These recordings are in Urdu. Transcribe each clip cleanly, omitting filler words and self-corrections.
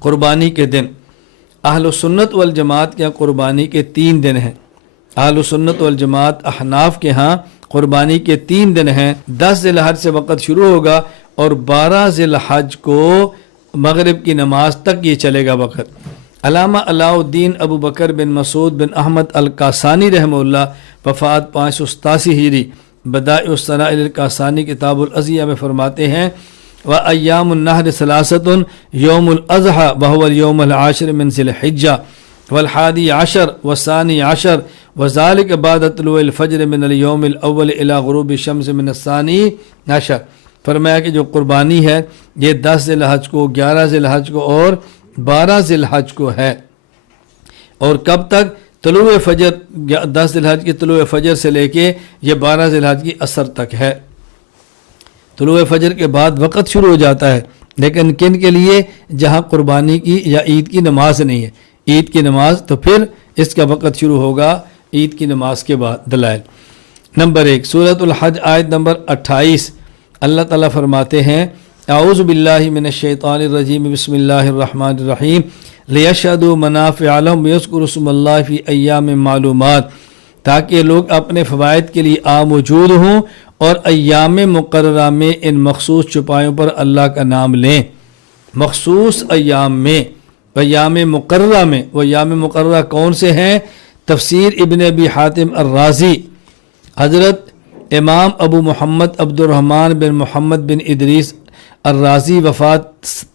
قربانی کے دن اہل سنت والجماعت کے یہاں قربانی کے 3 دن ہیں۔ اہل سنت والجماعت احناف کے ہاں قربانی کے 3 دن ہیں۔ 10 ذی الحج سے وقت شروع ہوگا اور 12 ذی الحج کو مغرب کی نماز تک یہ چلے گا وقت۔ علامہ علاء الدین ابو بکر بن مسعود بن احمد القاسانی رحمہ اللہ وفات 587 ہجری، بدائع الصنائع القاسانی کتاب الاضحیہ میں فرماتے ہیں وَأَيَّامُ النَّحْرِ ثَلَاثَةٌ يَوْمُ الْأَضْحَى وَهُوَ الْيَوْمُ الْعَاشِرُ مِنْ ذِي الْحِجَّةِ وَالْحَادِي عَشَرُ وَالثَّانِي عَشَرُ وَذَلِكَ بَعْدَ طُلُوعِ الْفَجْرِ مِنَ الْيَوْمِ الْأَوَّلِ إِلَى غُرُوبِ الشَّمْسِ مِنَ الثَّانِي عَشَرِ۔ فرمایا کہ جو قربانی ہے یہ 10 ذی الحج کو، 11 ذی الحج کو اور 12 ذی الحج کو ہے، اور کب تک؟ طلوع فجر، 10 ذی الحج کی طلوع فجر سے لے کے یہ 12 ذی الحج کی عصر تک ہے۔ طلوع فجر کے بعد وقت شروع ہو جاتا ہے، لیکن کن کے لیے؟ جہاں قربانی کی یا عید کی نماز نہیں ہے۔ عید کی نماز تو پھر اس کا وقت شروع ہوگا عید کی نماز کے بعد۔ دلائل نمبر 1 سورۃ الحج آیت نمبر 28، اللہ تعالیٰ فرماتے ہیں اعوذ باللہ من الشیطان الرجیم بسم اللہ الرحمن الرحیم لیشہدوا منافع لہم ویذکروا اسم اللہ فی ایام معلومات، تاکہ لوگ اپنے فوائد کے لیے موجود ہوں اور ایام مقررہ میں ان مخصوص چوپایوں پر اللہ کا نام لیں۔ مخصوص ایام میں، ایام مقررہ میں، وہ ایام مقررہ کون سے ہیں؟ تفسیر ابن ابی حاتم الرازی، حضرت امام ابو محمد عبد الرحمن بن محمد بن ادریس الرازی وفات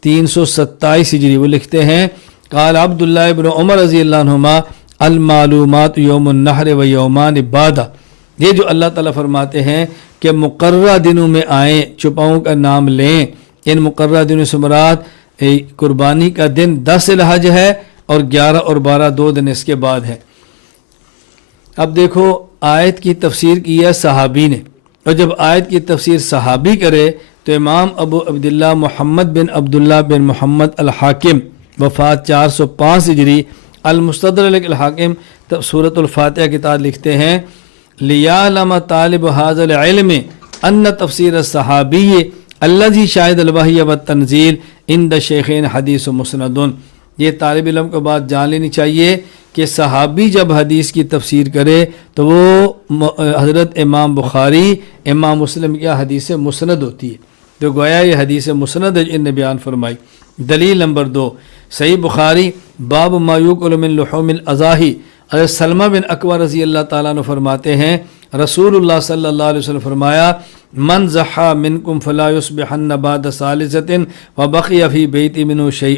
327 ہجری، وہ لکھتے ہیں قال عبداللہ بن عمر رضی اللہ عنہما المعلومات یوم النحر و یومان بعدہ، یہ جو اللہ تعالیٰ فرماتے ہیں کہ مقررہ دنوں میں آئیں، چوپاؤں کا نام لیں، ان مقررہ دنوں سے مراد قربانی کا دن 10 ذی الحج ہے اور 11 اور 12 2 دن اس کے بعد ہیں۔ اب دیکھو آیت کی تفسیر کی ہے صحابی نے، اور جب آیت کی تفسیر صحابی کرے تو امام ابو عبداللہ محمد بن عبداللہ بن محمد الحاکم وفات 405 ہجری، المستدرک الحاکم سورۃ الفاتحہ کے تحت لکھتے ہیں لِيَعْلَمَ طَالِبُ هَذَا الْعِلْمِ أَنَّ تفسیر الصحابی الذي شاہد الوحی والتنزیل عند شیخین حدیث مسند۔ یہ طالب علم کو بات جان لینی چاہیے کہ صحابی جب حدیث کی تفسیر کرے تو وہ حضرت امام بخاری، امام مسلم کی حدیث مسند ہوتی ہے، تو گویا یہ حدیث مسند ان نے بیان فرمائی۔ دلیل نمبر 2 صحیح بخاری باب ما یؤکل من لحوم الاضاحی، حضرت سلمہ بن اکوع رضی اللہ تعالیٰ عنہ فرماتے ہیں رسول اللہ صلی اللہ علیہ وسلم فرمایا من ضحی منکم فلا یصبحن بعد ثالثۃ وبقی فی بیتی منہ شیء،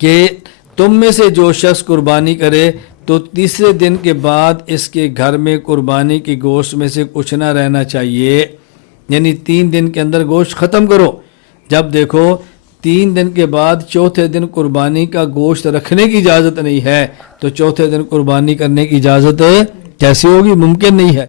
کہ تم میں سے جو شخص قربانی کرے تو تیسرے دن کے بعد اس کے گھر میں قربانی کی گوشت میں سے کچھ نہ رہنا چاہیے، یعنی 3 دن کے اندر گوشت ختم کرو۔ جب دیکھو 3 دن کے بعد چوتھے دن قربانی کا گوشت رکھنے کی اجازت نہیں ہے، تو چوتھے دن قربانی کرنے کی اجازت کیسے ہوگی؟ ممکن نہیں ہے۔